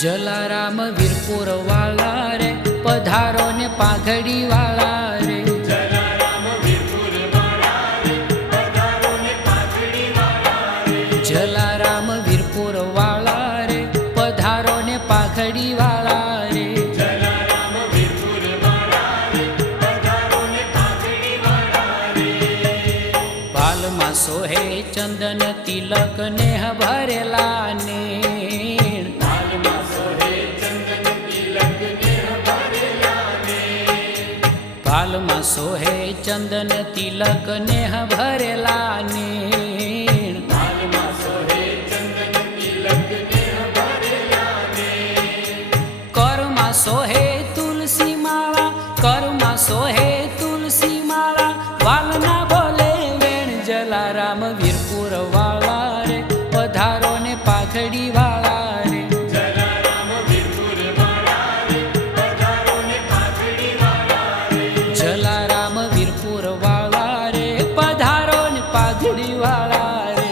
જલારામ વીરપુર વાળા રે પધારો ને પાઘડી વાળા રે. જલારામ વીરપુર વાળા રે પધારો ને પાઘડી વાળા રે. જલારામ વીરપુર વાળા રે પધારો ને પાઘડી વાળા રે. જલારામ વીરપુર વાળા રે પધારો ને પાઘડી વાળા રે. ભાલમાં સોહે ચંદન તિલક ને ભરેલા ને. ભાલમાં સોહે ચંદન તિલક ને ભરેલા ને. ભાલમાં સોહે ચંદન તિલક ને ભરેલા ને. કરમાં સોહે તુલસી માળા, કરમાં સોહે તુલસી માળા, વાલના બોલે વેણ જલારામ વીરપુર વાળા રે પધારો ને પાઘડી વાળા રે. જલારામ વીરપુર વાળા રે પધારો ને પાઘડી વાળા રે. જલારામ વીરપુર વાળા રે પધારો ને પાઘડી વાળા રે.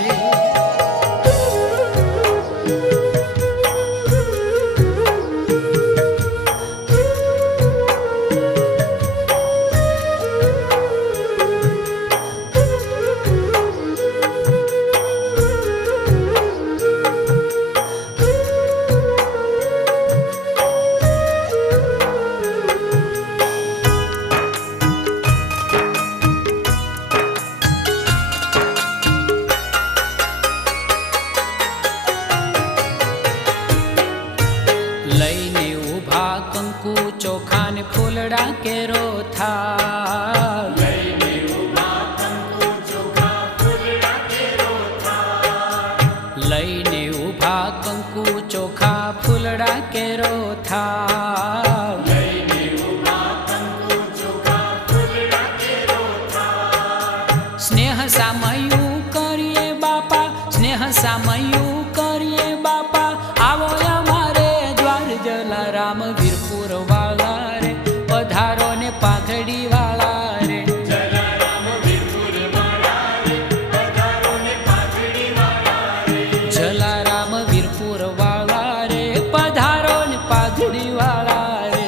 લઈને ઉભા કંકુ ચોખા ને ફૂલડા કેરો થાળ. લઈને ઉભા કંકુ ચોખા ફૂલડા કેરો થાળ. લઈને ઉભા કંકુ ચોખા ફૂલડા કેરો થાળ. લઈને ઉભા કંકુ ચોખા ફૂલડા કેરો થાળ. સ્નેહ સામયું કરીએ બાપા, સ્નેહ સામયું કરીએ બાપા, આવો અમારે દ્વાર જલારામ વીરપુર વાળા રે પધારો ને પાઘડી વાળા રે. જલારામ વીરપુર વાળા રે પધારો ને પાઘડી વાળા રે. જલારામ વીરપુર વાળા રે પધારો ને પાઘડી વાળા રે.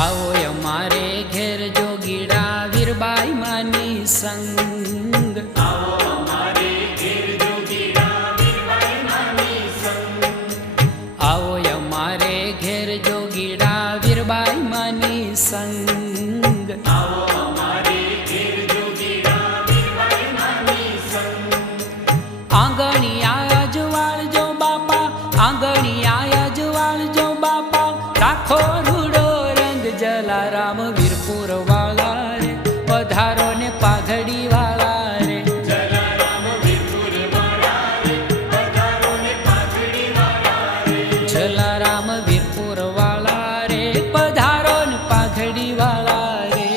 આવો અમારે ઘેર જોગીડા વીરબાઈ માની સંગ. આવો અમારે ઘેર જોગીડા વીરબાઈ માની સંગ. આવો અમારે ઘેર જોગીડા વીરબાઈ માની સંગ. આવો અમારે ઘેર જોગીડા વીરબાઈ માની સંગ. આંગણિયા જવાળજો બાપા, આંગણિયા જવાળજો બાપા, રાખો રૂડો રંગ જલારામ વીરપુર વાળા રે પધારો ને પાઘડી વાળા રે. જલારામ વીરપુર વાળા રે પધારો ને પાઘડી વાળા રે. જલારામ વીરપુર વાળા રે પધારો ને પાઘડી વાળા રે.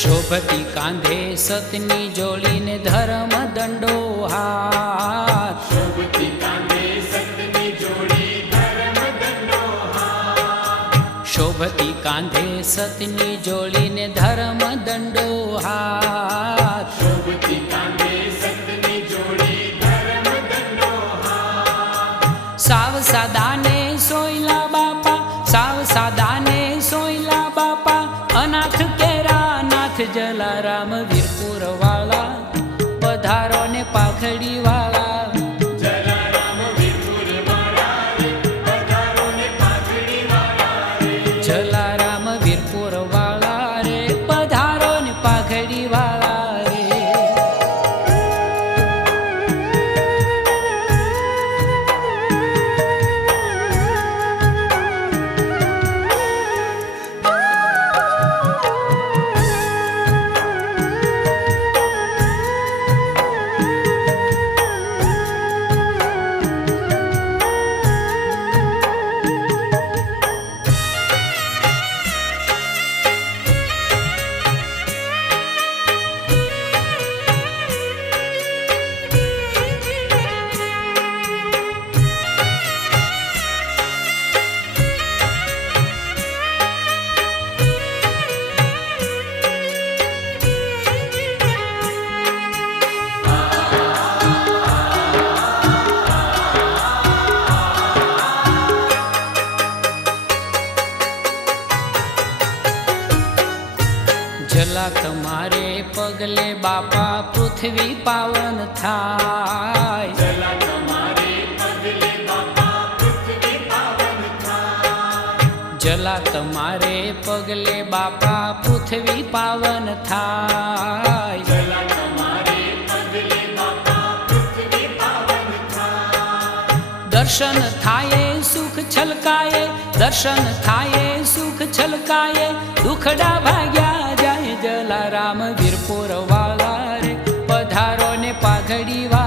શોભતી કાંધે સતની જોડીને ધર્મ દંડો હાથ. શોભતી કાંધે સતની જોડી શોભતી કાંધે સતની જોડીને ધર્મ દંડો હાથ શોભતી કાંધે સતની જોડી ધર્મ દંડો સાવ સાદાને સોયલા બાપા સાવ સાદાને સોયલા બાપા અનાથ કેરા નાથ જલારામ વીરપુર વાળા પધારો ને પાખડી વાળા જલારામ વીરપુર વાળા રે પધારો ને પાઘડી વાળા રે જલારામ વીરપુર વાળા રે પધારો ને પાઘડી વાળા રે જલા તમારે પગલે બાપા પૃથ્વી પાવન થાય જલા તમારે પગલે બાપા પૃથ્વી પાવન થાય જલા તમારે પગલે બાપા પૃથ્વી પાવન થાય જલા તમારે પગલે બાપા પૃથ્વી પાવન થાય દર્શન થાય સુખ છલકાય દર્શન થાય સુખ છલકાય દુખડા ભાગ્યા જાય જલારામ વીરપુર વાળા રે પધારો ને પાઘડી વાળા